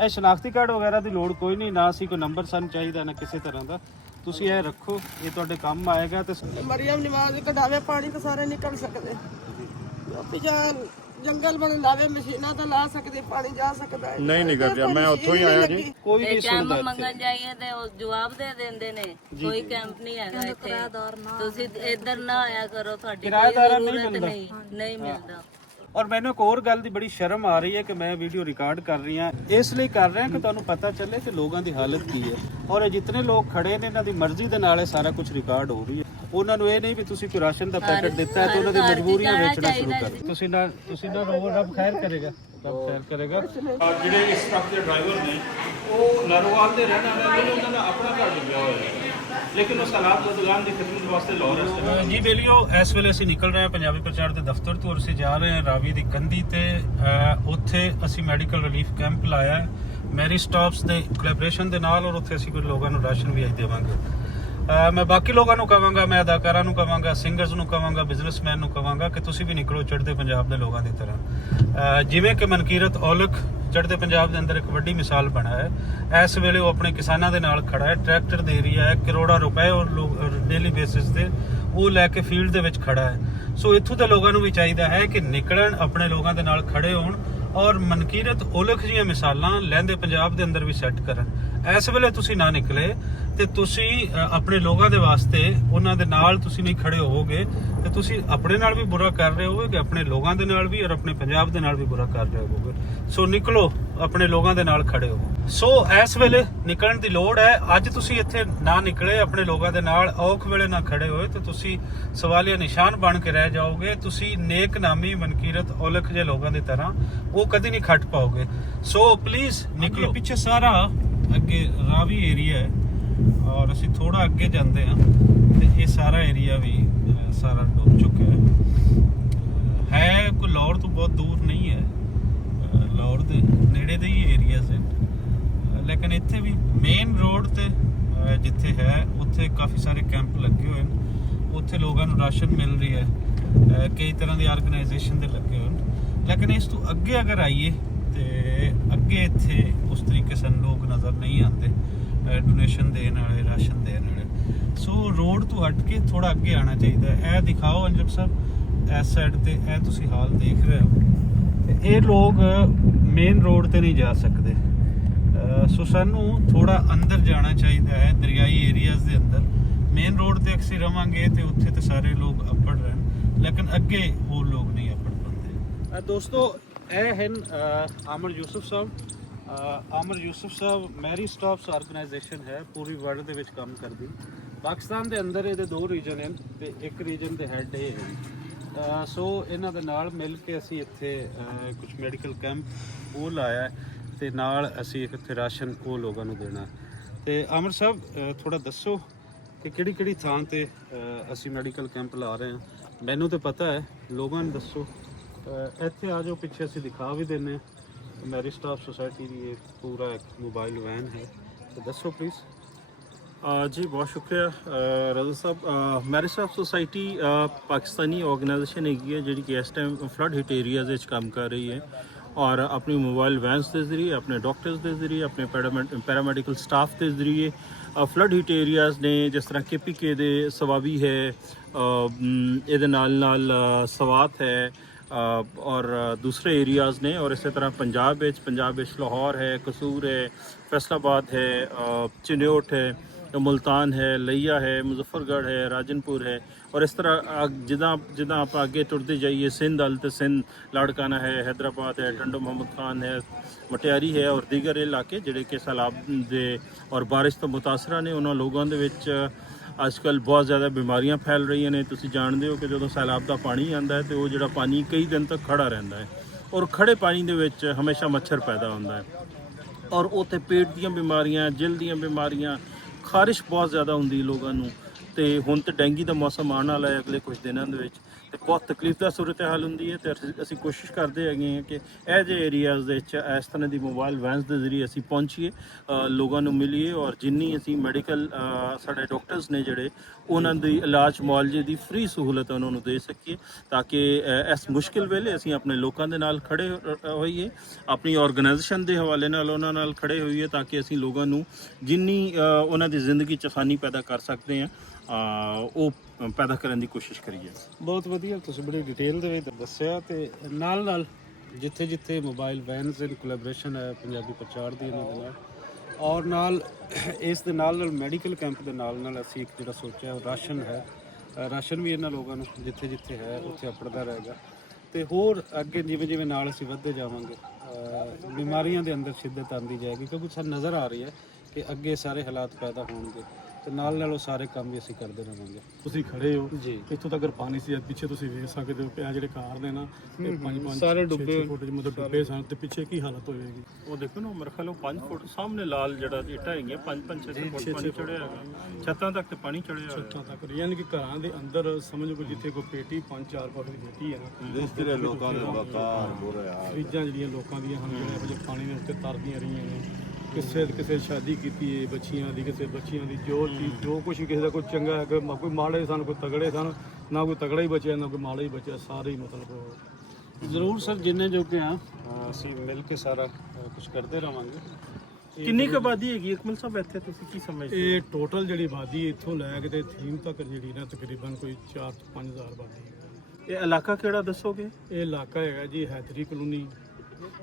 ਇਹ ਸ਼ਨਾਖਤੀ ਕਾਰਡ ਵਗੈਰਾ ਦੀ ਲੋੜ ਕੋਈ ਨਹੀਂ, ਨਾ ਅਸੀਂ ਕੋਈ ਨੰਬਰ ਸਾਨੂੰ ਚਾਹੀਦਾ ਨਾ ਕਿਸੇ ਤਰ੍ਹਾਂ ਦਾ। ਤੁਸੀਂ ਇਹ ਰੱਖੋ, ਇਹ ਤੁਹਾਡੇ ਕੰਮ ਆਏਗਾ। ਤੇ ਮਰੀਮ ਨਵਾਜ਼ ਕਢਾਵੇ ਪਾਣੀ ਤਾਂ ਸਾਰੇ ਨਿਕਲ ਸਕਦੇ। ਪਿਛਾਂ ਜੰਗਲ ਬਣ ਲਾਵੇ ਮਸ਼ੀਨਾਂ ਤਾਂ ਲਾ ਸਕਦੇ, ਪਾਣੀ ਜਾ ਸਕਦਾ ਹੈ। ਨਹੀਂ ਨਿਕਲ ਰਿਹਾ, ਮੈਂ ਉੱਥੋਂ ਹੀ ਆਇਆ ਜੀ। ਕੋਈ ਨਹੀਂ ਸੁਣਦਾ ਇੱਥੇ। ਮੰਗਣ ਜਾਈਏ ਤੇ ਉਹ ਜਵਾਬ ਦੇ ਦਿੰਦੇ ਨੇ ਕੋਈ ਕੈਂਪ ਨਹੀਂ ਹੈਗਾ ਇੱਥੇ, ਤੁਸੀਂ ਇੱਧਰ ਨਾ ਆਇਆ ਕਰੋ, ਤੁਹਾਡੀ ਕਿਰਾਏਦਾਰ ਨਹੀਂ ਜ਼ਰੂਰਤ ਮਿਲਦਾ। ਨਹੀਂ ਮਿਲਦਾ। ਔਰ ਮੈਨੂੰ ਇੱਕ ਹੋਰ ਗੱਲ ਦੀ ਬੜੀ ਸ਼ਰਮ ਆ ਰਹੀ ਹੈ ਕਿ ਮੈਂ ਵੀਡੀਓ ਰਿਕਾਰਡ ਕਰ ਰਹੀ ਹਾਂ, ਇਸ ਲਈ ਕਰ ਰਿਹਾ ਕਿ ਤੁਹਾਨੂੰ ਪਤਾ ਚੱਲੇ ਕਿ ਲੋਕਾਂ ਦੀ ਹਾਲਤ ਕੀ ਹੈ। ਔਰ ਇਹ ਜਿੰਨੇ ਲੋਕ ਖੜੇ ਨੇ ਇਹਨਾਂ ਦੀ ਮਰਜ਼ੀ ਦੇ ਨਾਲ ਇਹ ਸਾਰਾ ਕੁਝ ਰਿਕਾਰਡ ਹੋ ਰਹੀ ਹੈ। ਉਹਨਾਂ ਨੂੰ ਇਹ ਨਹੀਂ ਵੀ ਤੁਸੀਂ ਕੋਈ ਰਾਸ਼ਨ ਦਾ ਪੈਕੇਟ ਦਿੱਤਾ ਹੈ ਤੇ ਉਹਨਾਂ ਦੀ ਮਜਬੂਰੀਆਂ ਵੇਚਣਾ ਸ਼ੁਰੂ ਕਰ ਦਿੱਤੀ। ਤੁਸੀਂ ਨਾ ਰੱਬ ਖੈਰ ਕਰੇਗਾ, ਰੱਬ ਖੈਰ ਕਰੇਗਾ। ਜਿਹੜੇ ਇਸ ਟਰੱਕ ਦੇ ਡਰਾਈਵਰ ਨੇ ਉਹ ਨਰਵਾਲ ਦੇ ਰਹਿਣ ਵਾਲੇ ਨੇ, ਉਹਨਾਂ ਦਾ ਆਪਣਾ ਘਰ ਡੁੱਬਿਆ ਹੋਇਆ ਹੈ, ਲੇਕਿਨ ਉਹ ਸਲਾਬ ਬਦਲਾਉਣ ਦੀ ਖਿਦਮਤ ਵਾਸਤੇ ਲਾਹੌਰ ਜੀ ਬੇਲੀਓ, ਇਸ ਵੇਲੇ ਅਸੀਂ ਨਿਕਲ ਰਹੇ ਹਾਂ ਪੰਜਾਬੀ ਪ੍ਰਚਾਰ ਦੇ ਦਫ਼ਤਰ ਤੋਂ। ਅਸੀਂ ਜਾ ਰਹੇ ਹਾਂ ਰਾਵੀ ਦੀ ਕੰਢੀ ਤੇ। ਉੱਥੇ ਅਸੀਂ ਮੈਡੀਕਲ ਰਿਲੀਫ ਕੈਂਪ ਲਾਇਆ ਮੈਰੀ ਸਟਾਪਸ ਦੇ ਕੋਲੈਬੋਰੇਸ਼ਨ ਦੇ ਨਾਲ, ਔਰ ਉੱਥੇ ਅਸੀਂ ਕੁਝ ਲੋਕਾਂ ਨੂੰ ਰਾਸ਼ਨ ਵੀ ਅੱਜ ਦੇਵਾਂਗੇ। ਮੈਂ ਬਾਕੀ ਲੋਕਾਂ ਨੂੰ ਕਹਾਂਗਾ, ਮੈਂ ਅਦਾਕਾਰਾਂ ਨੂੰ ਕਹਾਂਗਾ, ਸਿੰਗਰਸ ਨੂੰ ਕਹਾਂਗਾ, ਬਿਜ਼ਨਸਮੈਨ ਨੂੰ ਕਹਾਂਗਾ ਕਿ ਤੁਸੀਂ ਵੀ ਨਿਕਲੋ ਚੜ੍ਹਦੇ ਪੰਜਾਬ ਦੇ ਲੋਕਾਂ ਦੀ ਤਰ੍ਹਾਂ। ਜਿਵੇਂ ਕਿ ਮਨਕੀਰਤ ਔਲਖ ਚੜ੍ਹਦੇ ਪੰਜਾਬ ਦੇ ਅੰਦਰ ਇੱਕ ਵੱਡੀ ਮਿਸਾਲ ਬਣਾ ਹੈ। ਇਸ ਵੇਲੇ ਉਹ ਆਪਣੇ ਕਿਸਾਨਾਂ ਦੇ ਨਾਲ ਖੜਾ ਹੈ, ਟਰੈਕਟਰ ਦੇ ਰਹੀ ਹੈ, ਕਰੋੜਾਂ ਰੁਪਏ ਉਹ ਡੇਲੀ ਬੇਸਿਸ ਤੇ ਉਹ ਲੈ ਕੇ ਫੀਲਡ ਦੇ ਵਿੱਚ ਖੜਾ ਹੈ। ਸੋ ਇੱਥੋਂ ਦੇ ਲੋਕਾਂ ਨੂੰ ਵੀ ਚਾਹੀਦਾ ਹੈ ਕਿ ਨਿਕਲਣ, ਆਪਣੇ ਲੋਕਾਂ ਦੇ ਨਾਲ ਖੜੇ ਹੋਣ ਔਰ ਮਨਕੀਰਤ ਔਲਖ ਦੀਆਂ ਮਿਸਾਲਾਂ ਲਹਿੰਦੇ ਪੰਜਾਬ ਦੇ ਅੰਦਰ ਵੀ ਸੈੱਟ ਕਰਨ। ਇਸ ਵੇਲੇ ਤੁਸੀਂ ਨਾ ਨਿਕਲੇ ਤੇ ਤੁਸੀਂ ਆਪਣੇ ਲੋਕਾਂ ਦੇ ਵਾਸਤੇ ਉਹਨਾਂ ਦੇ ਨਾਲ ਤੁਸੀਂ ਨਹੀਂ ਖੜੇ ਹੋਵੋਗੇ ਤੇ ਤੁਸੀਂ ਆਪਣੇ ਨਾਲ ਵੀ ਬੁਰਾ ਕਰ ਰਹੇ ਹੋਵੋਗੇ, ਆਪਣੇ ਲੋਕਾਂ ਦੇ ਨਾਲ ਵੀ, ਔਰ ਆਪਣੇ ਪੰਜਾਬ ਦੇ ਨਾਲ ਵੀ ਬੁਰਾ ਕਰ ਰਹੇ ਹੋਵੋਗੇ। ਸੋ ਨਿਕਲੋ, ਆਪਣੇ ਲੋਕਾਂ ਦੇ ਨਾਲ ਖੜੇ ਹੋ। ਸੋ ਇਸ ਵੇਲੇ ਨਿਕਲਣ ਦੀ ਲੋੜ ਹੈ। ਅੱਜ ਤੁਸੀਂ ਇੱਥੇ ਨਾ ਨਿਕਲੇ, ਆਪਣੇ ਲੋਕਾਂ ਦੇ ਨਾਲ ਔਖ ਵੇਲੇ ਨਾ ਖੜੇ ਹੋਏ ਤੇ ਤੁਸੀਂ ਸਵਾਲੀਆ ਨਿਸ਼ਾਨ ਬਣ ਕੇ ਰਹਿ ਜਾਓਗੇ। ਤੁਸੀਂ ਨੇਕ ਨਾਮੀ ਮਨਕੀਰਤ ਔਲਖ ਦੇ ਲੋਕਾਂ ਦੀ ਤਰ੍ਹਾਂ ਉਹ ਕਦੀ ਨਹੀਂ ਖੱਟ ਪਾਓਗੇ। ਸੋ ਪਲੀਜ਼ ਨਿਕਲੋ। ਪਿੱਛੇ ਸਾਰਾ ਅੱਗੇ ਰਾਵੀ ਏਰੀਆ ਹੈ ਔਰ ਅਸੀਂ ਥੋੜਾ ਅੱਗੇ ਜਾਂਦੇ ਹਾਂ ਤੇ ਇਹ ਸਾਰਾ ਏਰੀਆ ਵੀ ਸਾਰਾ ਡੁੱਬ ਚੁੱਕਿਆ ਹੈ। ਕੋਈ ਲਾਹੌਰ ਤੋਂ ਬਹੁਤ ਦੂਰ ਨਹੀਂ ਹੈ, ਲਾਹੌਰ ਦੇ ਨੇੜੇ ਦੇ ਹੀ ਏਰੀਆਜ਼ ਹੈ, ਲੇਕਿਨ ਇੱਥੇ ਵੀ ਮੇਨ ਰੋਡ ਤੇ ਜਿੱਥੇ ਹੈ ਉੱਥੇ ਕਾਫੀ ਸਾਰੇ ਕੈਂਪ ਲੱਗੇ ਹੋਏ ਨੇ। ਉੱਥੇ ਲੋਕਾਂ ਨੂੰ ਰਾਸ਼ਨ ਮਿਲ ਰਹੀ ਹੈ, ਕਈ ਤਰ੍ਹਾਂ ਦੀ ਆਰਗੇਨਾਈਜੇਸ਼ਨ ਦੇ ਲੱਗੇ ਹੋਏ ਨੇ। ਲੇਕਿਨ ਇਸ ਤੋਂ ਅੱਗੇ ਅਗਰ ਆਈਏ ਤੇ ਅੱਗੇ ਇੱਥੇ ਉਸ ਤਰੀਕੇ ਸਾਨੂੰ ਲੋਕ ਨਜ਼ਰ ਨਹੀਂ ਆਉਂਦੇ ਡੋਨੇਸ਼ਨ ਦੇਣ ਵਾਲੇ, ਰਾਸ਼ਨ ਦੇਣ ਵਾਲੇ। ਸੋ ਰੋਡ ਤੋਂ ਹਟ ਕੇ ਥੋੜਾ ਅੱਗੇ ਆਉਣਾ ਚਾਹੀਦਾ ਹੈ। ਇਹ ਦਿਖਾਓ ਅੰਜਮ ਸਾਹਿਬ, ਇਸ ਸਾਈਡ ਤੇ ਇਹ ਤੁਸੀਂ ਹਾਲ ਦੇਖ ਰਹੇ ਹੋ। ਇਹ ਲੋਕ ਮੇਨ ਰੋਡ ਤੇ ਨਹੀਂ ਜਾ ਸਕਦੇ। ਸੋ ਸਾਨੂੰ ਥੋੜਾ ਅੰਦਰ ਜਾਣਾ ਚਾਹੀਦਾ ਹੈ, ਦਰਿਆਈ ਏਰੀਆਜ਼ ਦੇ ਅੰਦਰ। ਮੇਨ ਰੋਡ ਤੇ ਅਕਸਰ ਰਵਾਂਗੇ ਤੇ ਉੱਥੇ ਤੇ ਸਾਰੇ ਲੋਕ ਅੱਪੜ ਰਹਿਣ, ਲੇਕਿਨ ਅੱਗੇ ਉਹ ਲੋਕ ਨਹੀਂ ਅੱਪੜ ਪਾਉਂਦੇ। ਦੋਸਤੋ, ਇਹ ਹਨ ਆਮਰ ਯੂਸਫ ਸਾਹਿਬ। ਆਮਰ ਯੂਸਫ ਸਾਹਿਬ ਮੈਰੀ ਸਟਾਪਸ ਆਰਗੇਨਾਈਜੇਸ਼ਨ ਹੈ, ਪੂਰੀ ਵਰਲਡ ਦੇ ਵਿੱਚ ਕੰਮ ਕਰਦੀ। ਪਾਕਿਸਤਾਨ ਦੇ ਅੰਦਰ ਇਹਦੇ 2 ਰੀਜਨ ਹਨ ਤੇ ਇੱਕ ਰੀਜਨ ਦੇ ਹੈੱਡ ਇਹ ਹੈ। ਸੋ ਇਹਨਾਂ ਦੇ ਨਾਲ ਮਿਲ ਕੇ ਅਸੀਂ ਇੱਥੇ ਕੁਝ ਮੈਡੀਕਲ ਕੈਂਪ ਉਹ ਲਾਇਆ ਤੇ ਨਾਲ ਅਸੀਂ ਇੱਥੇ ਰਾਸ਼ਨ ਉਹ ਲੋਕਾਂ ਨੂੰ ਦੇਣਾ। ਤੇ ਆਮਰ ਸਾਹਿਬ ਥੋੜਾ ਦੱਸੋ ਕਿ ਕਿਹੜੀ ਕਿਹੜੀ ਥਾਂ ਤੇ ਅਸੀਂ ਮੈਡੀਕਲ ਕੈਂਪ ਲਾ ਰਹੇ ਹਾਂ। ਮੈਨੂੰ ਤਾਂ ਪਤਾ ਹੈ, ਲੋਕਾਂ ਨੂੰ ਦੱਸੋ। ਇੱਥੇ ਆ ਜਾਓ, ਪਿੱਛੇ ਅਸੀਂ ਦਿਖਾ ਵੀ ਦਿੰਦੇ ਹਾਂ। ਮੈਰੀ ਸਟਾਪ सोसाइटी ਦੀ ਇਹ ਪੂਰਾ ਇੱਕ ਮੋਬਾਈਲ ਵੈਨ ਹੈ, तो दसो प्लीज़। जी बहुत शुक्रिया रज़ा साहब। Marie staff society Pakistani organization हैगी है जी कि इस टाइम फ्लड हिट एरियाज़ काम कर रही है और अपनी मोबाइल वैनस के जरिए, अपने डॉक्टर्स के जरिए, अपने पैरामैडिकल स्टाफ के जरिए फ्लड हिट एरियाज़ ने जिस तरह KPK दे सवाबी है, ये नाल सवात है और दूसरे एरियाज़ ने, और इसी तरह पंजाब लाहौर है, कसूर है, फैसलाबाद है, चिन्योट है, मुल्तान है, लिया है, मुजफ्फरगढ़ है, राजनपुर है, और इस तरह जिदा आप अगे टुरते जाइए सिंध अल तो सिंध लाड़काना है, हैदराबाद है, टंडो मोहम्मद खान है, मटियारी है और दीगर इलाके जिहड़े कि सैलाब दे और बारिश तो मुतासरा ने। उन्होंने लोगों के विच अजकल बहुत ज़्यादा बीमारियां फैल रही ने। तुसीं जानते हो कि जो सैलाब का पानी आता है तो वो जिहड़ा पानी कई दिन तक खड़ा रहता है और खड़े पानी दे विच हमेशा मच्छर पैदा होता है और उत्थे पेट दीयां बीमारियां, जिल दीयां बीमारियां, खारिश बहुत ज़्यादा होंदी लोगों नूं। तो हुण तो डेंगी का मौसम आने वाला है अगले कुछ दिनों के विच, ਤੇ ਬਹੁਤ ਤਕਲੀਫਦਾ ਸੂਰਤ ਹਾਲ ਹੁੰਦੀ ਹੈ। ਤੇ ਅਸੀਂ ਕੋਸ਼ਿਸ਼ ਕਰਦੇ ਹੈਗੇ ਹਾਂ ਕਿ ਇਹ ਜਿਹੇ ਏਰੀਆਜ਼ ਦੇ ਵਿੱਚ ਇਸ ਤਰ੍ਹਾਂ ਦੀ ਮੋਬਾਈਲ ਵੈਨਸ ਦੇ ਜ਼ਰੀਏ ਅਸੀਂ ਪਹੁੰਚੀਏ, ਲੋਕਾਂ ਨੂੰ ਮਿਲੀਏ, ਔਰ ਜਿੰਨੀ ਅਸੀਂ ਮੈਡੀਕਲ ਸਾਡੇ ਡਾਕਟਰਸ ਨੇ ਜਿਹੜੇ ਉਹਨਾਂ ਦੀ ਇਲਾਜ ਮੁਆਲਜੇ ਦੀ ਫ੍ਰੀ ਸਹੂਲਤ ਉਹਨਾਂ ਨੂੰ ਦੇ ਸਕੀਏ, ਤਾਂ ਕਿ ਇਸ ਮੁਸ਼ਕਿਲ ਵੇਲੇ ਅਸੀਂ ਆਪਣੇ ਲੋਕਾਂ ਦੇ ਨਾਲ ਖੜੇ ਹੋਈਏ, ਆਪਣੀ ਆਰਗੇਨਾਈਜੇਸ਼ਨ ਦੇ ਹਵਾਲੇ ਨਾਲ ਉਹਨਾਂ ਨਾਲ ਖੜੇ ਹੋਈਏ, ਤਾਂ ਕਿ ਅਸੀਂ ਲੋਕਾਂ ਨੂੰ ਜਿੰਨੀ ਉਹਨਾਂ ਦੀ ਜ਼ਿੰਦਗੀ 'ਚ ਆਸਾਨੀ ਪੈਦਾ ਕਰ ਸਕਦੇ ਹਾਂ ਉਹ ਪੈਦਾ ਕਰਨ ਦੀ ਕੋਸ਼ਿਸ਼ ਕਰੀਏ। ਬਹੁਤ ਵਧੀਆ, ਤੁਸੀਂ ਬੜੀ ਡਿਟੇਲ ਦੇ ਵਿੱਚ ਦੱਸਿਆ। ਤੇ ਨਾਲ ਜਿੱਥੇ ਜਿੱਥੇ ਮੋਬਾਈਲ ਵੈਨਸ ਇਨ ਕੋਲੈਬੋਰੇਸ਼ਨ ਹੈ ਪੰਜਾਬੀ ਪ੍ਰਚਾਰ ਦੀ ਇਹਨਾਂ ਦੇ ਨਾਲ, ਔਰ ਨਾਲ ਇਸ ਦੇ ਨਾਲ ਮੈਡੀਕਲ ਕੈਂਪ ਦੇ ਨਾਲ ਅਸੀਂ ਇੱਕ ਜਿਹੜਾ ਸੋਚਿਆ ਉਹ ਰਾਸ਼ਨ ਹੈ, ਰਾਸ਼ਨ ਵੀ ਇਹਨਾਂ ਲੋਕਾਂ ਨੂੰ ਜਿੱਥੇ ਜਿੱਥੇ ਹੈ ਉੱਥੇ ਆਪੜਦਾ ਰਹੇਗਾ। ਤੇ ਹੋਰ ਅੱਗੇ ਜਿਵੇਂ ਨਾਲ ਅਸੀਂ ਵੱਧਦੇ ਜਾਵਾਂਗੇ ਬਿਮਾਰੀਆਂ ਦੇ ਅੰਦਰ ਸ਼ਿੱਦਤ ਆਉਂਦੀ ਜਾਏਗੀ, ਕਿਉਂਕਿ ਸਾਨੂੰ ਨਜ਼ਰ ਆ ਰਹੀ ਹੈ ਕਿ ਅੱਗੇ ਸਾਰੇ ਹਾਲਾਤ ਪੈਦਾ ਹੋਣਗੇ ਤੇ ਨਾਲ ਉਹ ਸਾਰੇ ਕੰਮ ਵੀ ਅਸੀਂ ਕਰਦੇ ਰਹਾਂਗੇ। ਤੁਸੀਂ ਖੜੇ ਹੋ ਜੀ, ਇੱਥੋਂ ਤੱਕ ਪਾਣੀ ਸੀ, ਪਿੱਛੇ ਤੁਸੀਂ ਵੇਖ ਸਕਦੇ ਹੋ ਪਿਆ ਜਿਹੜੇ ਕਾਰ ਨੇ ਨਾ 5-5 ਸਾਰੇ ਡੁੱਬੇ ਫੁੱਟ ਦੇ ਮਤਲਬ ਡੁੱਬੇ ਸਨ, ਤੇ ਪਿੱਛੇ ਕੀ ਹਾਲਤ ਹੋਏਗੀ। ਉਹ ਦੇਖੋ ਨਾ, ਮੇਰੇ ਖਿਆਲ 5 ਫੁੱਟ ਸਾਹਮਣੇ ਲਾਲ ਜਿਹੜਾ ਇੱਟਾਂ ਹੈਗੀਆਂ 5-6 ਫੁੱਟ ਪਾਣੀ ਚੜਿਆ ਹੈਗਾ, ਛੱਤਾਂ ਤੱਕ ਤੇ ਪਾਣੀ ਚੜਿਆ ਹੋਇਆ। ਛੱਤਾਂ ਤੱਕ ਯਾਨੀ ਕਿ ਘਰਾਂ ਦੇ ਅੰਦਰ ਸਮਝ ਕੋ ਜਿੱਥੇ ਕੋਈ ਪੇਟੀ 5-4 ਫੁੱਟ ਦੀ ਪੇਟੀ ਹੈ ਨਾ, ਜਿਸ ਤਰ੍ਹਾਂ ਲੋਕਾਂ ਦੇ ਵਕਾਰ ਬੁਰੇ ਹਾਲ ਫਰਿੱਜਾਂ ਜਿਹੜੀਆਂ ਲੋਕਾਂ ਦੀਆਂ ਹਨ ਜਿਹੜੇ ਇਹੋ ਜਿਹੇ ਪਾਣੀ ਦੇ ਉੱਤੇ ਤਰਦੀਆਂ ਰਹੀਆਂ ਨੇ, ਕਿਸੇ ਸ਼ਾਦੀ ਕੀਤੀ ਹੈ ਬੱਚੀਆਂ ਦੀ, ਕਿਸੇ ਬੱਚੀਆਂ ਦੀ ਜੋ ਕੁਛ ਵੀ ਕਿਸੇ ਦਾ ਕੋਈ ਚੰਗਾ ਹੈ, ਕੋਈ ਮਾੜੇ ਸਨ, ਕੋਈ ਤਗੜੇ ਸਨ, ਨਾ ਕੋਈ ਤਗੜਾ ਹੀ ਬਚਿਆ ਨਾ ਕੋਈ ਮਾੜਾ ਹੀ ਬਚਿਆ, ਸਾਰੇ ਹੀ ਮਤਲਬ ਜ਼ਰੂਰ ਸਰ ਜਿੰਨੇ ਜੋਗੇ ਆ ਅਸੀਂ ਮਿਲ ਕੇ ਸਾਰਾ ਕੁਝ ਕਰਦੇ ਰਵਾਂਗੇ। ਕਿੰਨੀ ਕੁ ਆਬਾਦੀ ਹੈਗੀ ਅਕਮਲ ਸਾਹਿਬ ਇੱਥੇ, ਤੁਸੀਂ ਕੀ ਸਮਝਦੇ? ਇਹ ਟੋਟਲ ਜਿਹੜੀ ਆਬਾਦੀ ਇੱਥੋਂ ਲੈ ਕੇ ਤੇ ਥੀਮ ਤੱਕ ਜਿਹੜੀ ਨਾ ਤਕਰੀਬਨ ਕੋਈ 4 ਤੋਂ 5 ਹਜ਼ਾਰ ਆਬਾਦੀ ਹੈ। ਇਹ ਇਲਾਕਾ ਕਿਹੜਾ ਦੱਸੋਗੇ? ਇਹ ਇਲਾਕਾ ਹੈਗਾ ਜੀ ਹੈਦਰੀ ਕਲੋਨੀ,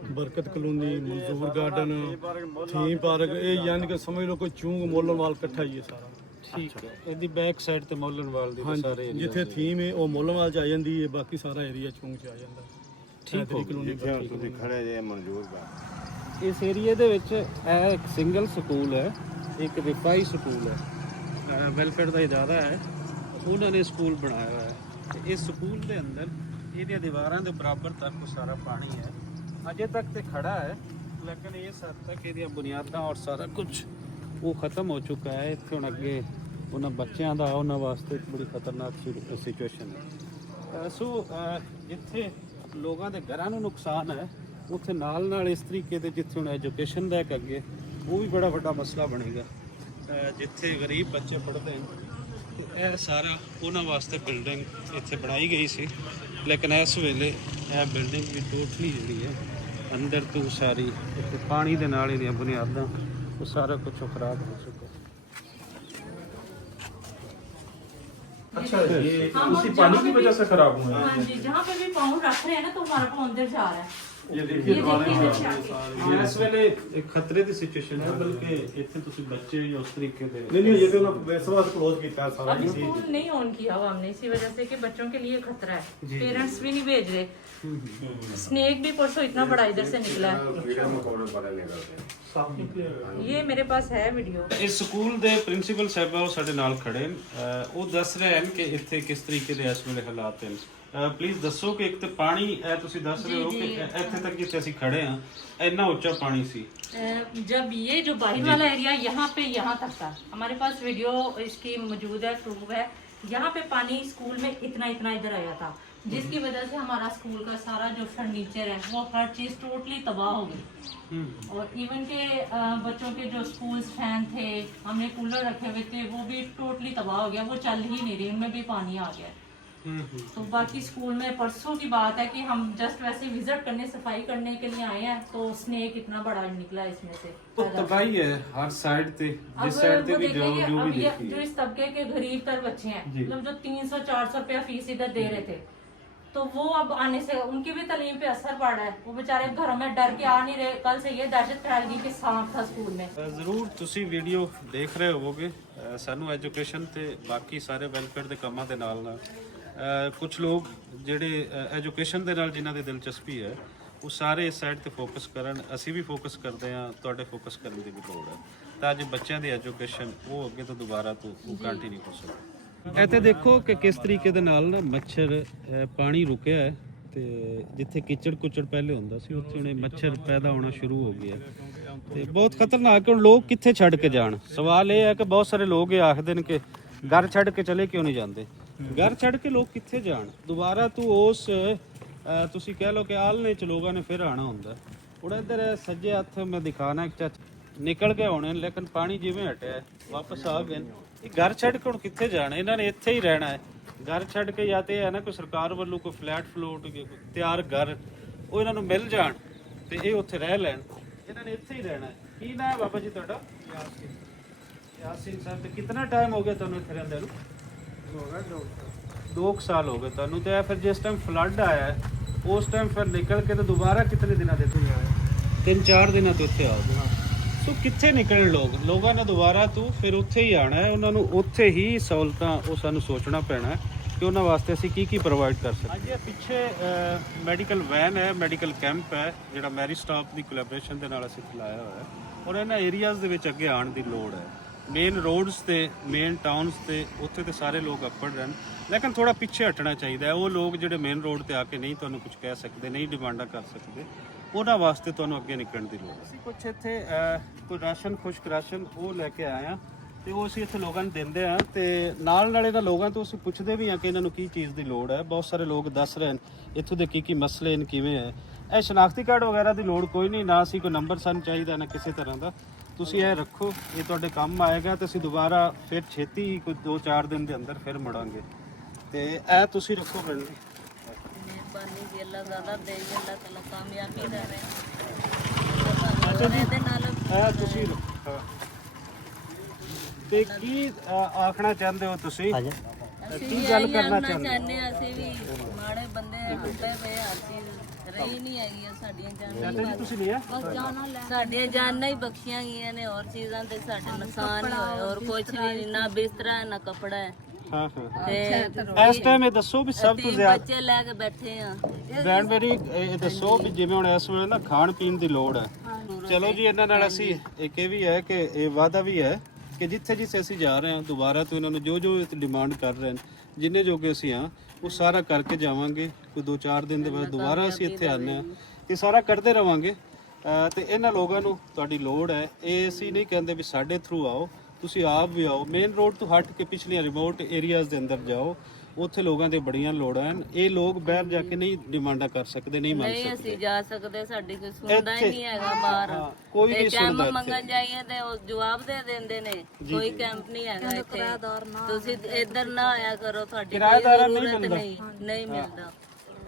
ਬਰਕਤ ਕਲੋਨੀ, ਮਨਜ਼ੂਰ ਗਾਰਡਨ, ਥੀਮ ਪਾਰਕ, ਇਹ ਯਾਨੀ ਕਿ ਸਮਝ ਲਓ ਕੋਈ ਚੂੰਗ ਮੋਲਨਵਾਲ ਇਕੱਠਾ ਹੀ ਹੈ ਸਾਰਾ। ਠੀਕ ਹੈ, ਇਹਦੀ ਬੈਕ ਸਾਈਡ ਤੇ ਮੌਲਨਵਾਲ ਦੀ ਸਾਰੇ area ਜਿੱਥੇ ਥੀਮ ਹੈ ਉਹ ਮੋਲਨਵਾਲ ਚ ਆ ਜਾਂਦੀ ਹੈ, ਬਾਕੀ ਸਾਰਾ ਏਰੀਆ ਚੂੰਗ ਚ ਆ ਜਾਂਦਾ। ਠੀਕ ਹੋ ਕਲੋਨੀ ਜਿੱਥੇ ਤੁਸੀਂ ਖੜੇ ਜੇ ਮਨਜ਼ੂਰ ਦਾ ਇਸ ਏਰੀਏ ਦੇ ਵਿੱਚ ਇਹ ਇੱਕ ਸਿੰਗਲ ਸਕੂਲ ਹੈ, ਇੱਕ ਰਿਫਾਈ ਸਕੂਲ ਹੈ, ਵੈਲਫੇਅਰ ਦਾ ਇਦਾਰਾ ਹੈ, ਉਹਨਾਂ ਨੇ ਸਕੂਲ ਬਣਾਇਆ ਹੋਇਆ ਹੈ। ਤੇ ਇਸ ਸਕੂਲ ਦੇ ਅੰਦਰ ਇਹਦੀਆਂ ਦੀਵਾਰਾਂ ਦੇ ਬਰਾਬਰ ਤੱਕ ਉਹ ਸਾਰਾ ਪਾਣੀ ਹੈ, ਅਜੇ ਤੱਕ ਤੇ ਖੜਾ ਹੈ, ਲੇਕਿਨ ਇਸ ਹੱਦ ਤੱਕ ਇਹਦੀਆਂ ਬੁਨਿਆਦਾਂ ਔਰ ਸਾਰਾ ਕੁਝ ਉਹ ਖਤਮ ਹੋ ਚੁੱਕਾ ਹੈ। ਇੱਥੇ ਹੁਣ ਅੱਗੇ ਉਹਨਾਂ ਬੱਚਿਆਂ ਦਾ ਉਹਨਾਂ ਵਾਸਤੇ ਇੱਕ ਬੜੀ ਖਤਰਨਾਕ ਸਿਚੁਏਸ਼ਨ ਹੈ। ਸੋ ਜਿੱਥੇ ਲੋਕਾਂ ਦੇ ਘਰਾਂ ਨੂੰ ਨੁਕਸਾਨ ਹੈ, ਉੱਥੇ ਨਾਲ ਇਸ ਤਰੀਕੇ ਦੇ ਜਿੱਥੇ ਹੁਣ ਐਜੂਕੇਸ਼ਨ ਦਾ ਇੱਕ ਅੱਗੇ ਉਹ ਵੀ ਬੜਾ ਵੱਡਾ ਮਸਲਾ ਬਣੇਗਾ। ਜਿੱਥੇ ਗਰੀਬ ਬੱਚੇ ਪੜ੍ਹਦੇ ਨੇ ਤੇ ਇਹ ਸਾਰਾ ਉਹਨਾਂ ਵਾਸਤੇ ਬਿਲਡਿੰਗ ਇੱਥੇ ਬਣਾਈ ਗਈ ਸੀ, ਲੇਕਿਨ ਇਸ ਵੇਲੇ ਇਹ ਬਿਲਡਿੰਗ ਵੀ ਟੋਟਲੀ ਜਿਹੜੀ ਹੈ ਅੰਦਰ ਤੋਂ ਸਾਰੀ ਇੱਥੇ ਪਾਣੀ ਦੇ ਨਾਲ ਇਹਦੀਆਂ ਬੁਨਿਆਦਾਂ ਉਹ ਸਾਰਾ ਕੁਝ ਖਰਾਬ ਹੋ ਚੁੱਕਾ। अच्छा, ये उसी पानी की वजह से खराब हुआ है। हाँ जी, जहाँ पे भी पाँव रख रहे हैं ना तो हमारा पाँव अंदर जा रहा है। ਇਹ ये देखिए इधर से आके। ਇਸ ਵੇਲੇ ਇੱਕ ਖਤਰੇ ਦੀ ਸਿਚੁਏਸ਼ਨ ਹੈ, ਬਲਕਿ ਇੱਥੇ ਤੁਸੀਂ ਬੱਚੇ ਜਾਂ ਉਸ ਤਰੀਕੇ ਦੇ ਨਹੀਂ ਇਹ ਤੇ ਉਹਨਾਂ ਵੈਸਵਾਸ ਕਲੋਜ਼ ਕੀਤਾ ਸਾਰਾ अभी स्कूल नहीं ऑन किया हुआ हमने इसी वजह से कि बच्चों के लिए खतरा है, पेरेंट्स भी नहीं भेज रहे। स्नेक भी परसों इतना बड़ा इधर से निकला है, कीड़े मकोड़े बड़े निकलते हैं। ये मेरे पास है वीडियो। ਇਸ ਸਕੂਲ ਦੇ ਪ੍ਰਿੰਸੀਪਲ ਸਾਹਿਬ ਉਹ ਸਾਡੇ ਨਾਲ ਖੜੇ ਨੇ, ਉਹ ਦੱਸ ਰਹੇ ਹਨ ਕਿ ਇੱਥੇ ਕਿਸ ਤਰੀਕੇ ਦੇ ਇਸ ਵੇਲੇ ਹਾਲਾਤ ਹਨ। ਪਲੀਜ਼ ਦੱਸੋ ਕਿ ਇੱਕ ਤਾਂ ਪਾਣੀ ਇਹ ਤੁਸੀਂ ਦੱਸ ਰਹੇ ਹੋ ਕਿ ਇੱਥੇ ਤੱਕ ਜਿੱਥੇ ਅਸੀਂ ਖੜੇ ਹਾਂ ਇੰਨਾ ਉੱਚਾ ਪਾਣੀ ਸੀ। जब ये जो बाहर वाला एरिया यहाँ पे यहाँ तक था, हमारे पास वीडियो इसकी मौजूद है, प्रूफ है। यहाँ पे पानी स्कूल में इतना इधर आया था, जिसकी वजह से हमारा स्कूल का सारा जो फर्नीचर है वो हर चीज टोटली तबाह हो गई। और इवन के बच्चों के जो स्कूल फैन थे, हमने कूलर रखे हुए थे, वो भी टोटली तबाह हो गया, वो चल ही नहीं रही, उनमें भी पानी आ गया। तो बाकी स्कूल में परसों की बात है कि हम जस्ट वैसे विजिट करने सफाई करने के लिए आए हैं, तो स्नेक इतना बड़ा निकला इसमें से। तो तबाही है हर साइड पे, अब जिस साइड पे वो भी जाओ देखेंगे, जो अब भी ये देखिए। जो इस तबके के गरीब तर बच्चे हैं, मतलब जो 300-400 रुपया फीस इधर दे रहे थे, तो वो अब आने से उनकी भी तालीम पे असर पड़ रहा है। वो बेचारे घरों में डर के आ नहीं रहे। कल से ये दहशत फैल गई कि सांप था स्कूल में। ਜ਼ਰੂਰ ਤੁਸੀਂ ਵੀਡੀਓ ਦੇਖ ਰਹੇ ਹੋਵੋਗੇ। ਸਾਨੂੰ ਐਜੂਕੇਸ਼ਨ ਤੇ ਬਾਕੀ ਸਾਰੇ ਵੈਲਫੇਅਰ ਦੇ ਕੰਮਾਂ ਦੇ ਨਾਲ ਕੁਝ ਲੋਕ ਜਿਹੜੇ ਐਜੂਕੇਸ਼ਨ ਦੇ ਨਾਲ ਜਿਨ੍ਹਾਂ ਦੀ ਦਿਲਚਸਪੀ ਹੈ ਉਹ ਸਾਰੇ ਇਸ ਸਾਈਡ ਤੇ ਫੋਕਸ ਕਰਨ, ਅਸੀਂ ਵੀ ਫੋਕਸ ਕਰਦੇ ਹਾਂ, ਤੁਹਾਡੇ ਫੋਕਸ ਕਰਨ ਦੀ ਵੀ ਲੋੜ ਹੈ ਤਾਂ ਅੱਜ ਬੱਚਿਆਂ ਦੀ ਐਜੂਕੇਸ਼ਨ ਉਹ ਅੱਗੇ ਤੋਂ ਦੁਬਾਰਾ ਤੋਂ ਉਹ ਕੰਟੀਨਿਊ ਹੋ ਸਕੇ। ਇੱਥੇ ਦੇਖੋ ਕਿ ਕਿਸ ਤਰੀਕੇ ਦੇ ਨਾਲ ਨਾ ਮੱਛਰ ਪਾਣੀ ਰੁਕਿਆ ਹੈ ਤੇ ਜਿੱਥੇ ਕੀਚੜ ਕੁਚੜ ਪਹਿਲੇ ਹੁੰਦਾ ਸੀ ਉੱਥੇ ਹੁਣੇ ਮੱਛਰ ਪੈਦਾ ਹੋਣਾ ਸ਼ੁਰੂ ਹੋ ਗਿਆ ਤੇ ਬਹੁਤ ਖਤਰਨਾਕ। ਹੁਣ ਲੋਕ ਕਿੱਥੇ ਛੱਡ ਕੇ ਜਾਣ? ਸਵਾਲ ਇਹ ਹੈ ਕਿ ਬਹੁਤ ਸਾਰੇ ਲੋਕ ਇਹ ਆਖਦੇ ਨੇ ਕਿ ਘਰ ਛੱਡ ਕੇ ਚਲੇ ਕਿਉਂ ਨਹੀਂ ਜਾਂਦੇ। ਘਰ ਛੱਡ ਕੇ ਲੋਕ ਕਿੱਥੇ ਜਾਣ ਦੁਬਾਰਾ ਤੂੰ ਉਸ ਤੁਸੀਂ ਕਹਿ ਲਓ ਕਿ ਆਲਣੇ ਚ ਲੋਕਾਂ ਨੇ ਫਿਰ ਆਣਾ ਹੁੰਦਾ ਹੁਣ ਇੱਧਰ ਸੱਜੇ ਹੱਥ ਮੈਂ ਦਿਖਾਣਾ ਇੱਕ ਚੱਜ ਨਿਕਲ ਕੇ ਆਉਣੇ ਨੇ, ਲੇਕਿਨ ਪਾਣੀ ਜਿਵੇਂ ਹਟਿਆ ਹੈ, ਵਾਪਸ ਆ ਗਏ ਨੇ। ਇਹ ਘਰ ਛੱਡ ਕੇ ਹੁਣ ਕਿੱਥੇ ਜਾਣਾ, ਇਹਨਾਂ ਨੇ ਇੱਥੇ ਹੀ ਰਹਿਣਾ ਹੈ। ਘਰ ਛੱਡ ਕੇ ਜਾਂ ਤੇ ਹੈ ਨਾ ਕੋਈ ਸਰਕਾਰ ਵੱਲੋਂ ਕੋਈ ਫਲੈਟ ਫਲੋਟ ਤਿਆਰ ਘਰ ਉਹ ਇਹਨਾਂ ਨੂੰ ਮਿਲ ਜਾਣ ਤੇ ਇਹ ਉੱਥੇ ਰਹਿ ਲੈਣ, ਇਹਨਾਂ ਨੇ ਇੱਥੇ ਹੀ ਰਹਿਣਾ ਹੈ। ਕੀ ਨਾਮ ਹੈ ਬਾਬਾ ਜੀ ਤੁਹਾਡਾ? ਯਾਸੀਨ ਸਾਹਿਬ। ਤੇ ਕਿੰਨਾ ਟਾਈਮ ਹੋ ਗਿਆ ਤੁਹਾਨੂੰ ਇੱਥੇ ਰਹਿੰਦੇ ਨੂੰ? 2 ਸਾਲ ਹੋ ਗਏ ਤੁਹਾਨੂੰ। ਤੇ ਫਿਰ ਜਿਸ ਟਾਈਮ ਫਲੱਡ ਆਇਆ ਹੈ, ਉਸ ਟਾਈਮ ਫਿਰ ਨਿਕਲ ਕੇ ਤੇ ਦੁਬਾਰਾ ਕਿਤਨੇ ਦਿਨਾਂ ਦੇ ਤੁਸੀਂ ਆਏ? 3-4 ਦਿਨਾਂ ਤੋਂ ਉੱਥੇ ਆਓ। ਸੋ ਕਿੱਥੇ ਨਿਕਲਣ ਲੋਕਾਂ ਨੇ ਦੁਬਾਰਾ ਤੂੰ ਫਿਰ ਉੱਥੇ ਹੀ ਆਣਾ ਹੈ, ਉਹਨਾਂ ਨੂੰ ਉੱਥੇ ਹੀ ਸਹੂਲਤਾਂ ਉਹ ਸਾਨੂੰ ਸੋਚਣਾ ਪੈਣਾ ਹੈ ਕਿ ਉਹਨਾਂ ਵਾਸਤੇ ਅਸੀਂ ਕੀ ਕੀ ਪ੍ਰੋਵਾਈਡ ਕਰ ਸਕਦੇ। ਹਾਂਜੀ, ਪਿੱਛੇ ਮੈਡੀਕਲ ਵੈਨ ਹੈ, ਮੈਡੀਕਲ ਕੈਂਪ ਹੈ ਜਿਹੜਾ ਮੈਰੀ ਸਟਾਪ ਦੀ ਕੋਲੈਬੋਰੇਸ਼ਨ ਦੇ ਨਾਲ ਅਸੀਂ ਚਲਾਇਆ ਹੋਇਆ ਹੈ ਔਰ ਇਹਨਾਂ ਏਰੀਆਜ਼ ਦੇ ਵਿੱਚ ਅੱਗੇ ਆਉਣ ਦੀ ਲੋੜ ਹੈ। ਮੇਨ ਰੋਡਸ ਤੇ ਮੇਨ ਟਾਊਨਸ ਤੇ ਉੱਥੇ ਤੇ ਸਾਰੇ ਲੋਕ ਅੱਪੜ ਰਹਿਣ, ਲੇਕਿਨ ਥੋੜਾ ਪਿੱਛੇ ਹਟਣਾ ਚਾਹੀਦਾ ਹੈ। ਉਹ ਲੋਕ ਜਿਹੜੇ ਮੇਨ ਰੋਡ ਤੇ ਆ ਕੇ ਨਹੀਂ ਤੁਹਾਨੂੰ ਕੁਝ ਕਹਿ ਸਕਦੇ, ਨਹੀਂ ਡਿਮਾਂਡਾਂ ਕਰ ਸਕਦੇ, ਉਹਨਾਂ ਵਾਸਤੇ ਤੁਹਾਨੂੰ ਅੱਗੇ ਨਿਕਲਣ ਦੀ ਲੋੜ ਹੈ। ਅਸੀਂ ਕੁਝ ਇੱਥੇ ਕੋਈ ਰਾਸ਼ਨ, ਖੁਸ਼ਕ ਰਾਸ਼ਨ ਉਹ ਲੈ ਕੇ ਆਏ ਹਾਂ ਤੇ ਉਹ ਅਸੀਂ ਇੱਥੇ ਲੋਕਾਂ ਨੂੰ ਦਿੰਦੇ ਹਾਂ ਤੇ ਨਾਲ ਇਹਨਾਂ ਲੋਕਾਂ ਤੋਂ ਅਸੀਂ ਪੁੱਛਦੇ ਵੀ ਹਾਂ ਕਿ ਇਹਨਾਂ ਨੂੰ ਕੀ ਚੀਜ਼ ਦੀ ਲੋੜ ਹੈ। ਬਹੁਤ ਸਾਰੇ ਲੋਕ ਦੱਸ ਰਹੇ ਹਨ ਇੱਥੋਂ ਦੇ ਕੀ ਮਸਲੇ ਨੇ, ਕਿਵੇਂ ਹੈ। ਇਹ ਸ਼ਨਾਖਤੀ ਕਾਰਡ ਵਗੈਰਾ ਦੀ ਲੋੜ ਕੋਈ ਨਹੀਂ, ਨਾ ਅਸੀਂ ਕੋਈ ਨੰਬਰ ਸਾਨੂੰ ਚਾਹੀਦਾ ਨਾ ਕਿਸੇ ਤਰ੍ਹਾਂ ਦਾ। ਤੁਸੀਂ ਇਹ ਰੱਖੋ, ਇਹ ਤੁਹਾਡੇ ਕੰਮ ਆਏਗਾ ਤੇ ਅਸੀਂ ਦੁਬਾਰਾ ਫਿਰ ਛੇਤੀ ਕੋਈ 2-4 ਦਿਨ ਦੇ ਅੰਦਰ ਫਿਰ ਮੁੜਾਂਗੇ। ਤੇ ਇਹ ਤੁਸੀਂ ਰੱਖੋ ਮੈਨੂੰ। ਮਿਹਰਬਾਨੀ ਜੀ, ਅੱਲਾ ਜ਼ਿਆਦਾ ਦੇ, ਅੱਲਾ ਤਾਲਾ ਕਾਮਯਾਬੀ ਦੇਵੇ। ਇਹਦੇ ਨਾਲ ਇਹ ਤੁਸੀਂ ਰੱਖੋ। ਤੇ ਕੀ ਆਖਣਾ ਚਾਹੁੰਦੇ ਹੋ ਤੁਸੀਂ? ਕੀ ਗੱਲ ਕਰਨਾ ਚਾਹੁੰਦੇ ਚਾਹੁੰਦੇ ਅਸੀਂ ਵੀ ਮਾੜੇ ਬੰਦੇ ਟੁੱਟੇ ਪਏ, ਹਰ ਚੀਜ਼ ਰਹੀ ਨਹੀਂ ਹੈਗੀ, ਸਾਡੀਆਂ ਜਾਨਾਂ ਤੁਸੀਂ ਲਿਆ? ਸਾਡੀਆਂ ਜਾਨਾਂ ਹੀ ਬਖਸ਼ੀਆਂ ਗਈਆਂ ਨੇ, ਹੋਰ ਚੀਜ਼ਾਂ ਤੇ ਸਾਡੇ ਨੁਕਸਾਨ ਹੀ ਹੋਏ, ਹੋਰ ਕੁਝ ਨਹੀਂ, ਨਾ ਬਿਸਤਰਾ ਨਾ ਕੱਪੜਾ ਹੈ। ਹਾਂ ਹਾਂ। ਤੇ ਇਸ ਟਾਈਮ ਇਹ ਦੱਸੋ ਵੀ ਸਭ ਤੋਂ ਜ਼ਿਆਦਾ ਬੱਚੇ ਲੈ ਕੇ ਬੈਠੇ ਆ। ਬੈਂਡ ਮੇਰੀ ਇਹ ਦੱਸੋ ਵੀ ਜਿਵੇਂ ਹੁਣ ਇਸ ਵੇਲੇ ਨਾ ਖਾਣ ਪੀਣ ਦੀ ਲੋੜ ਹੈ। ਚਲੋ ਜੀ, ਇਹਨਾਂ ਨਾਲ ਅਸੀਂ ਇੱਕ ਇਹ ਵੀ ਹੈ ਕਿ ਇਹ ਵਾਅਦਾ ਵੀ ਹੈ ਕਿ ਜਿੱਥੇ ਜਿੱਥੇ ਅਸੀਂ ਜਾ ਰਹੇ ਹਾਂ ਦੁਬਾਰਾ ਤੋਂ ਇਹਨਾਂ ਨੂੰ ਜੋ ਜੋ ਡਿਮਾਂਡ ਕਰ ਰਹੇ ਨੇ, ਜਿੰਨੇ ਜੋਗੇ ਅਸੀਂ ਹਾਂ ਉਹ ਸਾਰਾ ਕਰਕੇ ਜਾਵਾਂਗੇ। ਕੋਈ 2-4 ਦਿਨ ਦੇ ਬਾਅਦ ਦੁਬਾਰਾ ਅਸੀਂ ਇੱਥੇ ਆਉਂਦੇ ਹਾਂ ਇਹ ਸਾਰਾ ਕਰਦੇ ਰਵਾਂਗੇ। ਤੇ ਇਹਨਾਂ ਲੋਕਾਂ ਨੂੰ ਤੁਹਾਡੀ ਲੋੜ ਹੈ, ਇਹ ਅਸੀਂ ਨਹੀਂ ਕਹਿੰਦੇ ਵੀ ਸਾਡੇ ਥਰੂ ਆਓ, ਤੁਸੀਂ ਆਪ ਵੀ ਆਓ। ਮੇਨ ਰੋਡ ਤੋਂ ਹਟ ਕੇ ਪਿਛਲੀਆਂ ਰਿਮੋਟ ਏਰੀਆਜ਼ ਦੇ ਅੰਦਰ ਜਾਓ, ਉੱਥੇ ਲੋਕਾਂ ਦੇ ਬੜੀਆਂ ਲੋੜਾਂ ਹਨ। ਇਹ ਲੋਕ ਬਾਹਰ ਜਾ ਕੇ ਨਹੀਂ ਡਿਮਾਂਡਾਂ ਕਰ ਸਕਦੇ, ਨਹੀਂ ਮੰਨ ਨਹੀਂ ਸਕਦੇ। ਅਸੀਂ ਜਾ ਸਕਦੇ, ਸਾਡੀ ਕੋਈ ਸੁਣਦਾ ਹੀ ਨਹੀਂ ਹੈਗਾ ਬਾਹਰ। ਕੋਈ ਨਹੀਂ ਸੁਣਦਾ ਇੱਥੇ। ਮੰਗਣ ਜਾਈਏ ਤੇ ਉਹ ਜਵਾਬ ਦੇ ਦਿੰਦੇ ਨੇ ਕੋਈ ਕੈਂਪ ਨਹੀਂ ਹੈਗਾ ਇੱਥੇ, ਤੁਸੀਂ ਇੱਧਰ ਨਾ ਆਇਆ ਕਰੋ, ਤੁਹਾਡੀ ਕਿਰਾਏਦਾਰਾਂ ਕੋਈ ਨਹੀਂ ਜ਼ਰੂਰਤ ਮਿਲਦਾ। ਨਹੀਂ ਮਿਲਦਾ।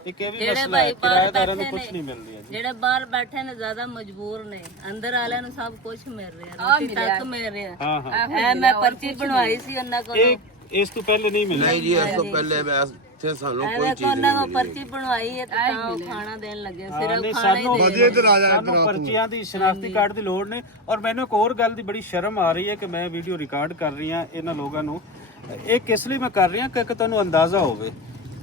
ਇੱਕ ਇਹ ਵੀ ਜਿਹੜੇ ਮਸਲਾ ਹੈ, ਭਾਈ ਬਾਹਰ ਕਿਰਾਏਦਾਰਾਂ ਨੂੰ ਬੈਠੇ ਕੁਝ ਨਹੀਂ ਨੇ, ਮਿਲ ਰਿਹਾ ਜੀ। ਜਿਹੜੇ ਬਾਹਰ ਬੈਠੇ ਨੇ ਜ਼ਿਆਦਾ ਮਜਬੂਰ ਨੇ, ਅੰਦਰ ਵਾਲਿਆਂ ਨੂੰ ਸਭ ਕੁਝ ਮਿਲ ਰਿਹਾ, ਰੋਟੀ ਤੱਕ ਮਿਲ ਰਿਹਾ। ਹਾਂ ਹਾਂ। ਐ ਮੈਂ ਪਰਚੀ ਬਣਵਾਈ ਸੀ ਉਹਨਾਂ ਕੋਲੋਂ, ਇਹ ਇਸ ਤੋਂ ਪਹਿਲੇ ਨਹੀਂ ਮਿਲਿਆ। ਨਹੀਂ ਜੀ, ਇਸ ਤੋਂ ਪਹਿਲੇ ਇੱਥੇ ਸਾਨੂੰ ਕੋਈ ਐਵੇਂ ਚੀਜ਼ ਉਹਨਾਂ ਕੋਲ ਪਰਚੀ ਬਣਵਾਈ ਹੈ ਤਾਂ ਉਹ ਖਾਣਾ ਦੇਣ ਲੱਗੇ, ਸਿਰਫ ਖਾਣਾ ਹੀ ਸਾਨੂੰ ਦੇ ਸਾਨੂੰ ਪਰਚੀਆਂ ਦੀ ਸ਼ਨਾਖਤੀ ਕਾਰਡ ਦੀ ਲੋੜ ਨਹੀਂ। ਔਰ ਮੈਨੂੰ ਇੱਕ ਹੋਰ ਗੱਲ ਦੀ ਬੜੀ ਸ਼ਰਮ ਆ ਰਹੀ ਹੈ ਕਿ ਮੈਂ ਵੀਡੀਓ ਰਿਕਾਰਡ ਕਰ ਰਹੀ ਹਾਂ ਇਹਨਾਂ ਲੋਕਾਂ ਨੂੰ। ਇਹ ਕਿਸ ਲਈ ਮੈਂ ਕਰ ਰਹੀ ਹਾਂ ਕਿ ਤੁਹਾਨੂੰ ਅੰਦਾਜ਼ਾ ਹੋਵੇ।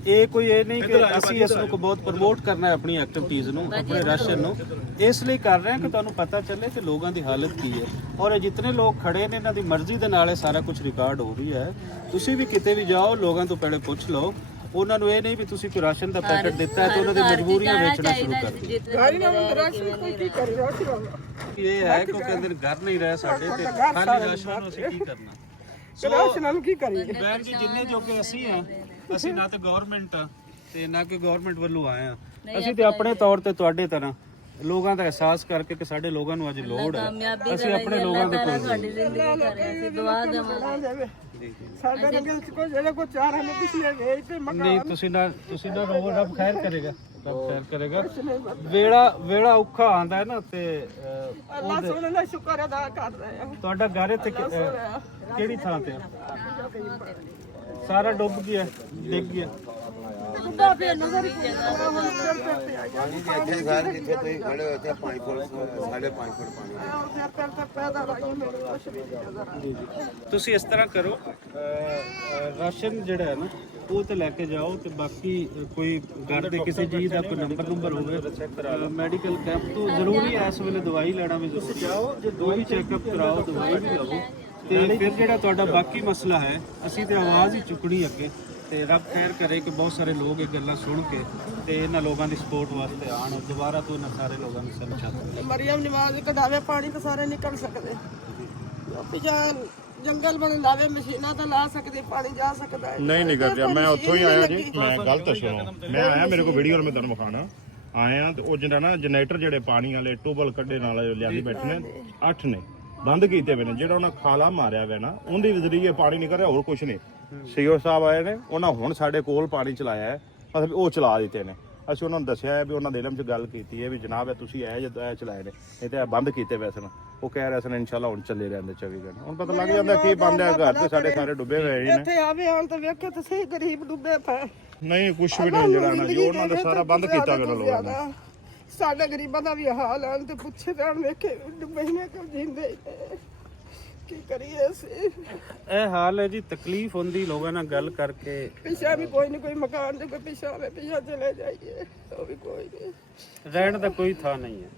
ਇਹ ਕੋਈ ਇਹ ਨਹੀਂ ਕਿ ਅਸੀਂ ਇਸ ਨੂੰ ਬਹੁਤ ਪ੍ਰਮੋਟ ਕਰਨਾ ਹੈ ਆਪਣੀ ਐਕਟੀਵਿਟੀਜ਼ ਨੂੰ, ਆਪਣੇ ਰਾਸ਼ਨ ਨੂੰ। ਇਸ ਲਈ ਕਰ ਰਹੇ ਹਾਂ ਕਿ ਤੁਹਾਨੂੰ ਪਤਾ ਚੱਲੇ ਕਿ ਲੋਕਾਂ ਦੀ ਹਾਲਤ ਕੀ ਹੈ। ਔਰ ਇਹ ਜਿੰਨੇ ਲੋਕ ਖੜੇ ਨੇ ਇਹਨਾਂ ਦੀ ਮਰਜ਼ੀ ਦੇ ਨਾਲ ਇਹ ਸਾਰਾ ਕੁਝ ਰਿਕਾਰਡ ਹੋ ਰਹੀ ਹੈ। ਤੁਸੀਂ ਵੀ ਕਿਤੇ ਵੀ ਜਾਓ, ਲੋਕਾਂ ਤੋਂ ਪਹਿਲੇ ਪੁੱਛ ਲਓ। ਉਹਨਾਂ ਨੂੰ ਇਹ ਨਹੀਂ ਵੀ ਤੁਸੀਂ ਕੋਈ ਰਾਸ਼ਨ ਦਾ ਪੈਕੇਟ ਦਿੱਤਾ ਹੈ ਤੇ ਉਹਨਾਂ ਦੀ ਮਜਬੂਰੀਆਂ ਵੇਚਣਾ ਸ਼ੁਰੂ ਕਰ ਦਿਓ। ਗਾੜੀ ਨਾਲ ਰਾਸ਼ਨ ਕੋਈ ਕੀ ਕਰੇ, ਰੋਟੀ ਵਾਲਾ ਇਹ ਹੈ ਕਿ ਉਹ ਕਹਿੰਦੇ ਨੇ ਘਰ ਨਹੀਂ ਰਹਿ ਸਾਡੇ ਤੇ ਖਾਲੀ ਰਾਸ਼ਨ ਨੂੰ ਅਸੀਂ ਕੀ ਕਰਨਾ। ਰਾਸ਼ਨ ਨਾਲ ਕੀ ਕਰੀਏ? ਬੈਨ ਜੀ, ਜਿੰਨੇ ਜੋਗੇ ਅਸੀਂ ਆ, ਅਸੀਂ ਨਾ ਤੇ ਗਵਰਨਮੈਂਟ ਆ ਤੇ ਨਾ ਕਿ ਗਵਰਨਮੈਂਟ ਵੱਲੋਂ ਆਏ ਆ। ਅਸੀਂ ਤੇ ਆਪਣੇ ਤੌਰ ਤੇ ਤੁਹਾਡੇ ਤਰ੍ਹਾਂ ਲੋਕਾਂ ਦਾ ਅਹਿਸਾਸ ਕਰਕੇ ਕਿ ਸਾਡੇ ਲੋਕਾਂ ਨੂੰ ਅੱਜ ਲੋੜ ਹੈ, ਅਸੀਂ ਆਪਣੇ ਲੋਕਾਂ ਦੇ ਕੋਲ ਸਾਡੀ ਜ਼ਿੰਦਗੀ ਕਰੇ, ਅਸੀਂ ਦੁਆ ਦੇਵਾਂਗੇ। ਸਾਡੇ ਨਾਲ ਕੋਈ ਜਿਹੜਾ ਕੋਈ ਚਾਰ ਹਮੇ ਪਿਛਲੇ ਵੇਚ ਤੇ ਨਹੀਂ, ਤੁਸੀਂ ਨਾ ਰੋ, ਰੱਬ ਖੈਰ ਕਰੇਗਾ, ਰੱਬ ਖੈਰ ਕਰੇਗਾ। ਵੇੜਾ ਔਖਾ ਆਂਦਾ ਹੈ ਨਾ ਤੇ ਅੱਲਾ ਸੋਹਣੇ ਦਾ ਸ਼ੁਕਰ ਅਦਾ ਕਰ ਰਹੇ ਆ। ਤੁਹਾਡਾ ਘਰ ਇੱਥੇ ਕਿਹੜੀ ਥਾਂ ਤੇ ਆ? ਸਾਰਾ ਡੁੱਬ ਗਿਆ, ਡਿੱਗ ਗਿਆ। ਬਾਬੇ ਨਜ਼ਰ ਇੱਥੇ ਘਰ ਜਿੱਥੇ ਤੁਸੀਂ ਖੜੇ ਹੋ ਇੱਥੇ 5 ਫੁੱਟ 5.5 ਫੁੱਟ ਪਾਣੀ। ਤੁਸੀਂ ਇਸ ਤਰ੍ਹਾਂ ਕਰੋ, ਰਾਸ਼ਨ ਜਿਹੜਾ ਹੈ ਨਾ ਉਹ ਤੇ ਲੈ ਕੇ ਜਾਓ ਤੇ ਬਾਕੀ ਕੋਈ ਘਰ ਦੇ ਕਿਸੇ ਚੀਜ਼ ਦਾ ਕੋਈ ਨੰਬਰ ਹੋਵੇ ਮੈਡੀਕਲ ਕੈਂਪ ਤੋਂ ਜ਼ਰੂਰੀ ਹੈ। ਇਸ ਵੇਲੇ ਦਵਾਈ ਲੈਣਾ ਵੀ ਜ਼ਰੂਰੀ ਜਾਓ, ਜੇ ਦਵਾਈ ਚੈੱਕਅਪ ਕਰਾਓ, ਦਵਾਈ ਵੀ ਲਵੋ। ਤੇ ਫਿਰ ਜਿਹੜਾ ਤੁਹਾਡਾ ਬਾਕੀ ਮਸਲਾ ਹੈ, ਅਸੀਂ ਤੇ ਆਵਾਜ਼ ਹੀ ਚੁੱਕਣੀ ਅੱਗੇ। ਤੇ ਰੱਬ ਖੈਰ ਕਰੇ ਕਿ ਬਹੁਤ ਸਾਰੇ ਲੋਕ ਇਹ ਗੱਲਾਂ ਸੁਣ ਕੇ ਤੇ ਇਹਨਾਂ ਲੋਕਾਂ ਦੀ ਸਪੋਰਟ ਵਾਸਤੇ ਆਣ, ਦੁਬਾਰਾ ਤੋਂ ਇਹਨਾਂ ਸਾਰੇ ਲੋਕਾਂ ਨੂੰ ਸਮਝਾ ਦੇਣ। ਮਰੀਮ ਨਵਾਜ਼ ਕਢਾਵੇ ਪਾਣੀ ਤਾਂ ਸਾਰੇ ਨਿਕਲ ਸਕਦੇ। ਪਿਛਾ ਜੰਗਲ ਬਣ ਲਾਵੇ ਮਸ਼ੀਨਾਂ ਤਾਂ ਲਾ ਸਕਦੇ, ਪਾਣੀ ਜਾ ਸਕਦਾ ਹੈ। ਨਹੀਂ ਕਰ ਰਿਹਾ, ਮੈਂ ਉੱਥੋਂ ਹੀ ਆਇਆ ਜੀ। ਮੈਂ ਗਲਤ ਸੁਣੋ, ਮੈਂ ਆਇਆ, ਮੇਰੇ ਕੋਲ ਵੀਡੀਓ ਮੈਂ ਤੁਹਾਨੂੰ ਵਿਖਾਣਾ ਆਇਆ ਤੇ ਉਹ ਜਿਹੜਾ ਨਾ ਜਨਰੇਟਰ ਜਿਹੜੇ ਪਾਣੀ ਵਾਲੇ ਟੂਬਲ ਕੱਢੇ ਨਾਲ ਲਿਆਂਦੀ ਬੈਠੇ ਨੇ 8 ਨੇ ਬੰਦ ਕੀਤੇ ਹੋਏ ਨੇ। ਜਿਹੜਾ ਉਹਨਾਂ ਖਾਲਾ ਮਾਰਿਆ ਹੋਇਆ ਨਾ ਉਹਦੇ ਜ਼ਰੀਏ ਪਾਣੀ ਨਿਕਲ ਰਿਹਾ, ਹੋਰ ਕੁਝ ਨਹੀਂ। ਸੀਓ ਸਾਹਿਬ ਆਏ ਨੇ, ਉਹਨਾਂ ਹੁਣ ਸਾਡੇ ਕੋਲ ਪਾਣੀ ਚਲਾਇਆ ਹੈ, ਮਤਲਬ ਉਹ ਚਲਾ ਦਿੱਤੇ ਨੇ। ਅਸੀਂ ਉਹਨਾਂ ਨੂੰ ਦੱਸਿਆ ਹੈ ਵੀ ਉਹਨਾਂ ਦੇ ਇਲਮ 'ਚ ਗੱਲ ਕੀਤੀ ਹੈ ਵੀ ਜਨਾਬ ਇਹ ਤੁਸੀਂ ਇਹ ਜਦੋਂ ਇਹ ਚਲਾਏ ਨੇ, ਇਹ ਤਾਂ ਇਹ ਬੰਦ ਕੀਤੇ ਵੈਸੇ ਨਾ। ਉਹ ਕਹਿ ਰਹੇ ਸਨ ਇਨਸ਼ਾੱਲਾ ਹੁਣ ਚੱਲੇ ਰਹਿੰਦੇ 24 ਘੰਟੇ। ਹੁਣ ਪਤਾ ਲੱਗ ਜਾਂਦਾ ਕੀ ਬੰਦ ਹੈ, ਘਰ ਤੇ ਸਾਡੇ ਸਾਰੇ ਡੁੱਬੇ ਹੋਏ ਨੇ। ਇੱਥੇ ਆਵੇ ਆਣ ਤਾਂ ਵੇਖੋ ਤੁਸੀਂ ਗਰੀਬ ਡੁੱਬੇ ਪਏ। ਨਹੀਂ ਕੁਝ ਵੀ ਨਹੀਂ ਜਿਹੜਾ ਨਾ ਜੀ, ਉਹਨਾਂ ਦਾ ਸਾਰਾ ਬੰਦ ਕੀਤਾ ਗਿਆ ਲੋਕਾਂ ਨੇ। ਸਾਡੇ ਗਰੀਬਾਂ ਦਾ ਵੀ ਹਾਲ ਹੈ ਤੇ ਪੁੱਛੇ ਜਾਣ ਵੇਖੇ ਡੁੱਬੇ ਨੇ ਕਿਉਂ ਜਿੰਦੇ ਕੀ ਕਰੀਏ ਅਸੀਂ। ਇਹ ਹਾਲ ਹੈ ਜੀ, ਤਕਲੀਫ ਹੁੰਦੀ ਲੋਕਾਂ ਨਾਲ ਗੱਲ ਕਰਕੇ। ਪਿੱਛਾ ਵੀ ਕੋਈ ਨਹੀਂ, ਕੋਈ ਮਕਾਨ ਦੇ ਕੋਈ ਪਿੱਛਾ ਹੋਵੇ, ਪਿੱਛਾ ਚਲੇ ਜਾਈਏ, ਉਹ ਵੀ ਕੋਈ ਨਹੀਂ। ਰਹਿਣ ਦਾ ਕੋਈ ਥਾਂ ਨਹੀਂ ਹੈ।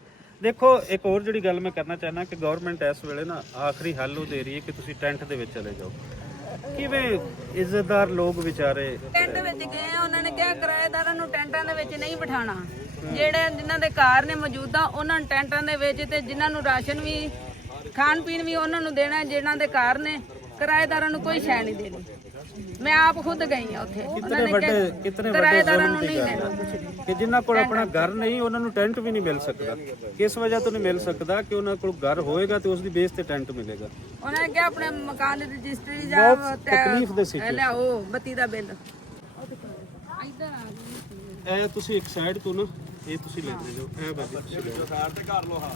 ਦੇਖੋ ਇੱਕ ਹੋਰ ਜਿਹੜੀ ਗੱਲ ਮੈਂ ਕਰਨਾ ਚਾਹੁੰਦਾ ਕਿ ਗਵਰਨਮੈਂਟ ਇਸ ਵੇਲੇ ਨਾ ਆਖਰੀ ਹੱਲ ਉਹ ਦੇ ਰਹੀ ਹੈ ਕਿ ਤੁਸੀਂ ਟੈਂਟ ਦੇ ਵਿੱਚ ਚਲੇ ਜਾਓ। ਕਿਵੇਂ ਇੱਜ਼ਤਦਾਰ ਲੋਕ ਵਿਚਾਰੇ ਟੈਂਟ ਵਿੱਚ ਗਏ ਆ, ਉਹਨਾਂ ਨੇ ਕਿਹਾ ਕਿਰਾਏਦਾਰਾਂ ਨੂੰ ਟੈਂਟਾਂ ਦੇ ਵਿੱਚ ਨਹੀਂ ਬਿਠਾਣਾ। ਜਿਹੜੇ ਜਿਨ੍ਹਾਂ ਦੇ ਘਰ ਨੇ ਮੌਜੂਦਾ ਉਹਨਾਂ ਨੂੰ ਟੈਂਟਾਂ ਦੇ ਵਿੱਚ, ਤੇ ਜਿਨ੍ਹਾਂ ਨੂੰ ਰਾਸ਼ਨ ਵੀ ਖਾਣ ਪੀਣ ਵੀ ਉਹਨਾਂ ਨੂੰ ਦੇਣਾ, ਜਿਨ੍ਹਾਂ ਦੇ ਘਰ ਨੇ। ਕਿਰਾਏਦਾਰਾਂ ਨੂੰ ਕੋਈ ਸ਼ੈ ਨਹੀਂ ਦੇਣੀ। ਮੈਂ ਆਪ ਖੁਦ ਗਈ ਆ ਉੱਥੇ, ਉਹਨਾਂ ਨੇ ਕਿਤਨੇ ਕਿਰਾਏਦਾਰਾਂ ਨੂੰ ਨਹੀਂ ਦੇਣਾ ਕੁਝ ਵੀ। ਕਿ ਜਿਨ੍ਹਾਂ ਕੋਲ ਆਪਣਾ ਘਰ ਨਹੀਂ ਉਹਨਾਂ ਨੂੰ ਟੈਂਟ ਵੀ ਨਹੀਂ ਮਿਲ ਸਕਦਾ। ਕਿਸ ਵਜ੍ਹਾ ਤੋਂ ਨਹੀਂ ਮਿਲ ਸਕਦਾ? ਕਿ ਉਹਨਾਂ ਕੋਲ ਘਰ ਹੋਏਗਾ ਤੇ ਉਸ ਦੀ ਬੇਸ ਤੇ ਟੈਂਟ ਮਿਲੇਗਾ। ਉਹਨਾਂ ਨੇ ਕਿਹਾ ਆਪਣੇ ਮਕਾਨ ਦੀ ਰਜਿਸਟਰੀ ਜਾਂ ਤਕਲੀਫ ਦੇ ਸੀ ਲਿਆਓ ਬੱਤੀ ਦਾ ਬਿੱਲ। ਇਹ ਤੁਸੀਂ ਇੱਕ ਸਾਈਡ ਤੋਂ ਨਾ ਇਹ ਤੁਸੀਂ ਲੈ ਜਾਓ, ਇਹ ਬਾਬੇ ਤੁਸੀਂ ਲੈ ਜਾਓ ਸਾਈਡ ਤੇ ਕਰ ਲਓ। ਹਾਂ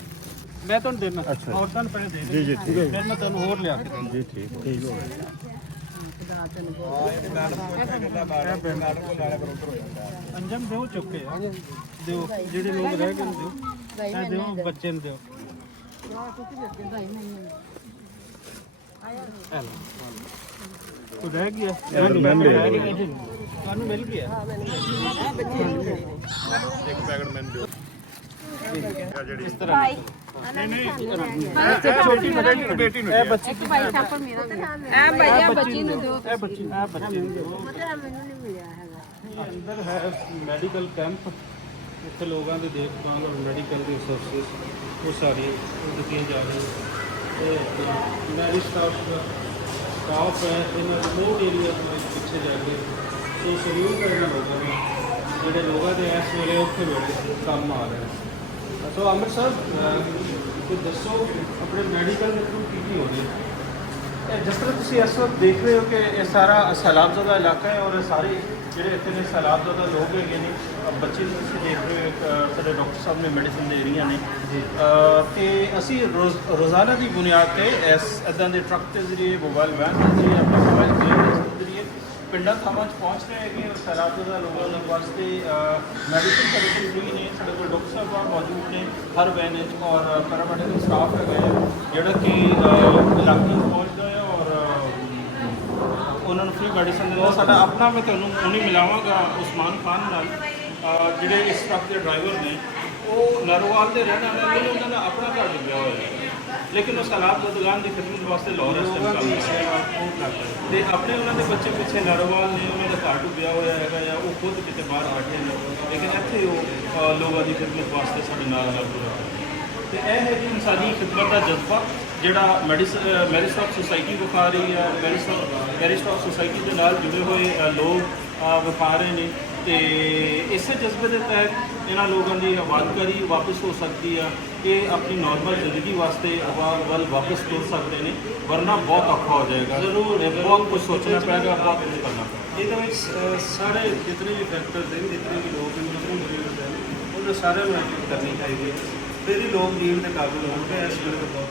ਮੈਂ ਤੁਹਾਨੂੰ ਦੇਣਾ ਔਰਤਾਂ ਨੂੰ ਪੈਸੇ ਦੇ ਜੀ ਠੀਕ ਹੈ ਫਿਰ ਮੈਂ ਤੁਹਾਨੂੰ ਹੋਰ ਲਿਆ ਕੇ ਦਿੰਦਾ ਜੀ। ਠੀਕ ਹੋ ਗਿਆ। ਅੰਜਮ ਦਿਓ, ਚੁੱਕੇ ਆ ਦਿਓ, ਜਿਹੜੇ ਲੋਕ ਰਹਿ ਗਏ ਨੇ ਦਿਓ, ਇਹ ਦਿਓ, ਬੱਚੇ ਨੂੰ ਦਿਓ। ਉਹ ਰਹਿ ਗਿਆ, ਤੁਹਾਨੂੰ ਮਿਲ ਗਿਆ। ਇੱਕ ਪੈਕਟ ਮੈਨੂੰ ਦਿਓ। ਇਸ ਤਰ੍ਹਾਂ ਬੇਟੀ ਨੂੰ ਇਹ ਬੱਚੀ ਕੀ ਐ ਭਈਆ ਬੱਚੀ ਨੂੰ ਦਿਓ। ਇਹ ਬੱਚੀ ਨੂੰ ਦਿਓ। ਅੰਦਰ ਹੈ ਮੈਡੀਕਲ ਕੈਂਪ, ਇੱਥੇ ਲੋਕਾਂ ਦੇ ਦੇਖਭਾਲ ਔਰ ਮੈਡੀਕਲ ਦੀ ਸਰਵਿਸਿਜ਼ ਉਹ ਸਾਰੀਆਂ ਦਿੱਤੀਆਂ ਜਾ ਰਹੀਆਂ। ਤੇ ਮੈਡੀ ਸਟਾਫ ਹੈ, ਇਹਨਾਂ ਰਿਮੋਟ ਏਰੀਆ ਤੋਂ ਪਿੱਛੇ ਜਾ ਕੇ ਸੋ ਸਹਿਯੋਗ ਕਰਨਾ ਲੋਕਾਂ ਨੂੰ, ਜਿਹੜੇ ਲੋਕਾਂ ਦੇ ਇਸ ਵੇਲੇ ਉੱਥੇ ਬੈਠੇ ਕੰਮ ਆ ਰਹੇ। ਸੋ ਅੰਮ੍ਰਿਤ ਸਾਹਿਬ ਕੋਈ ਦੱਸੋ ਆਪਣੇ ਮੈਡੀਕਲ ਦੇ ਥਰੂ ਕੀ ਹੋ ਰਿਹਾ? ਜਿਸ ਤਰ੍ਹਾਂ ਤੁਸੀਂ ਇਸ ਵਕਤ ਦੇਖ ਰਹੇ ਹੋ ਕਿ ਇਹ ਸਾਰਾ ਸੈਲਾਬਜ਼ਦਾ ਇਲਾਕਾ ਹੈ ਔਰ ਸਾਰੇ ਜਿਹੜੇ ਇੱਥੇ ਦੇ ਸੈਲਾਬਜ਼ਦਾ ਲੋਕ ਹੈਗੇ ਨੇ। ਬੱਚੇ ਨੂੰ ਤੁਸੀਂ ਦੇਖ ਰਹੇ ਹੋ, ਸਾਡੇ ਡਾਕਟਰ ਸਾਹਿਬ ਨੇ ਮੈਡੀਸਨ ਦੇ ਰਹੀਆਂ ਨੇ। ਤੇ ਅਸੀਂ ਰੋਜ਼ਾਨਾ ਦੀ ਬੁਨਿਆਦ ਤੇ ਇੱਦਾਂ ਦੇ ਟਰੱਕ ਦੇ ਜ਼ਰੀਏ, ਮੋਬਾਈਲ ਵੈਨ ਦੇ ਜ਼ਰੀਏ, ਆਪਣੇ ਮੋਬਾਈਲ ਕਲੀਨਿਕ ਦੇ ਜ਼ਰੀਏ ਪਿੰਡਾਂ ਥਾਵਾਂ 'ਚ ਪਹੁੰਚ ਰਹੇ ਹੈਗੇ ਔਰ ਸੈਲਾਬਜ਼ਦਾ ਲੋਕਾਂ ਦੇ ਵਾਸਤੇ ਮੈਡੀਸਨ ਸਰਵਿਸਿਜ਼ ਵੀ ਨੇ। ਸਾਡੇ ਕੋਲ ਡਾਕਟਰ ਸਾਹਿਬ ਮੌਜੂਦ ਨੇ ਹਰ ਵੈਨ ਵਿੱਚ ਔਰ ਪੈਰਾਮੈਡੀਕਲ ਸਟਾਫ ਹੈਗਾ ਜਿਹੜਾ ਕਿ ਇਲਾਕੇ ਨੂੰ ਪਹੁੰਚਦਾ ਹੈ ਔਰ ਉਹਨਾਂ ਨੂੰ ਫ੍ਰੀ ਮੈਡੀਸਨ ਦਿੰਦਾ। ਸਾਡਾ ਆਪਣਾ ਮੈਂ ਤੁਹਾਨੂੰ ਹੁਣੇ ਮਿਲਾਵਾਂਗਾ ਉਸਮਾਨ ਖਾਨ ਨਾਲ, ਜਿਹੜੇ ਇਸ ਟਰੱਕ ਦੇ ਡਰਾਈਵਰ ਨੇ। ਉਹ ਨਰੋਵਾਲ ਦੇ ਰਹਿਣ ਵਾਲੇ ਨੇ, ਉਹਨਾਂ ਦਾ ਆਪਣਾ ਘਰ ਡੁੱਬਿਆ ਹੋਇਆ ਹੈ, ਲੇਕਿਨ ਉਹ ਸੈਲਾਬਜ਼ਦਾਗਾਨ ਦੀ ਖਿਦਮਤ ਵਾਸਤੇ ਲਾਹੌਰ ਇਸ ਟਾਈਮ ਕੰਮ ਕਰ ਰਹੇ ਤੇ ਆਪਣੇ ਉਹਨਾਂ ਦੇ ਬੱਚੇ ਪਿੱਛੇ ਨਰੋਵਾਲ ਨੇ, ਉਹਨਾਂ ਦਾ ਘਰ ਡੁੱਬਿਆ ਹੋਇਆ ਹੈਗਾ ਜਾਂ ਉਹ ਖੁਦ ਕਿਤੇ ਬਾਹਰ ਬੈਠੇ ਨੇ, ਲੇਕਿਨ ਇੱਥੇ ਉਹ ਲੋਕਾਂ ਦੀ ਖਿਦਮਤ ਵਾਸਤੇ ਸਾਡੇ ਨਾਲ ਜੁੜੇ ਤੇ ਇਹ ਹੈ ਕਿ ਇਨਸਾਨੀ ਖਿਦਮਤ ਦਾ ਜਜ਼ਬਾ ਜਿਹੜਾ ਮੈਰਿਸਟਾਪ ਸੁਸਾਇਟੀ ਵਿਖਾ ਰਹੀ ਹੈ। ਮੈਰਿਸਟਾਪ ਸੁਸਾਇਟੀ ਦੇ ਨਾਲ ਜੁੜੇ ਹੋਏ ਲੋਕ ਵਿਖਾ ਰਹੇ ਨੇ ਤੇ ਇਸੇ ਜਜ਼ਬੇ ਦੇ ਤਹਿਤ ਇਹਨਾਂ ਲੋਕਾਂ ਦੀ ਆਬਾਦਕਾਰੀ ਵਾਪਸ ਹੋ ਸਕਦੀ ਆ। ਇਹ ਆਪਣੀ ਨਾਰਮਲ ਜ਼ਿੰਦਗੀ ਵਾਸਤੇ ਵੱਲ ਵਾਪਸ ਤੁਰ ਸਕਦੇ ਨੇ, ਵਰਨਾ ਬਹੁਤ ਔਖਾ ਹੋ ਜਾਏਗਾ। ਜ਼ਰੂਰ ਬਹੁਤ ਕੁਝ ਸੋਚਣਾ ਪਏਗਾ, ਬਹੁਤ ਕੁਝ ਕਰਨਾ ਪਏਗਾ। ਇਹਦੇ ਵਿੱਚ ਸਾਰੇ ਜਿਤਨੇ ਵੀ ਫੈਕਟਰ ਨੇ, ਜਿਤਨੇ ਵੀ ਲੋਕ ਨੇ, ਉਹਨਾਂ ਸਾਰਿਆਂ ਨੂੰ ਐਕਟਿਵ ਕਰਨੀ ਚਾਹੀਦੀ ਹੈ। ਫਿਰ ਹੀ ਲੋਕ ਜੀਣ ਦੇ ਕਾਬਿਲ ਹੋਣਗੇ। ਇਸ ਵੇਲੇ ਬਹੁਤ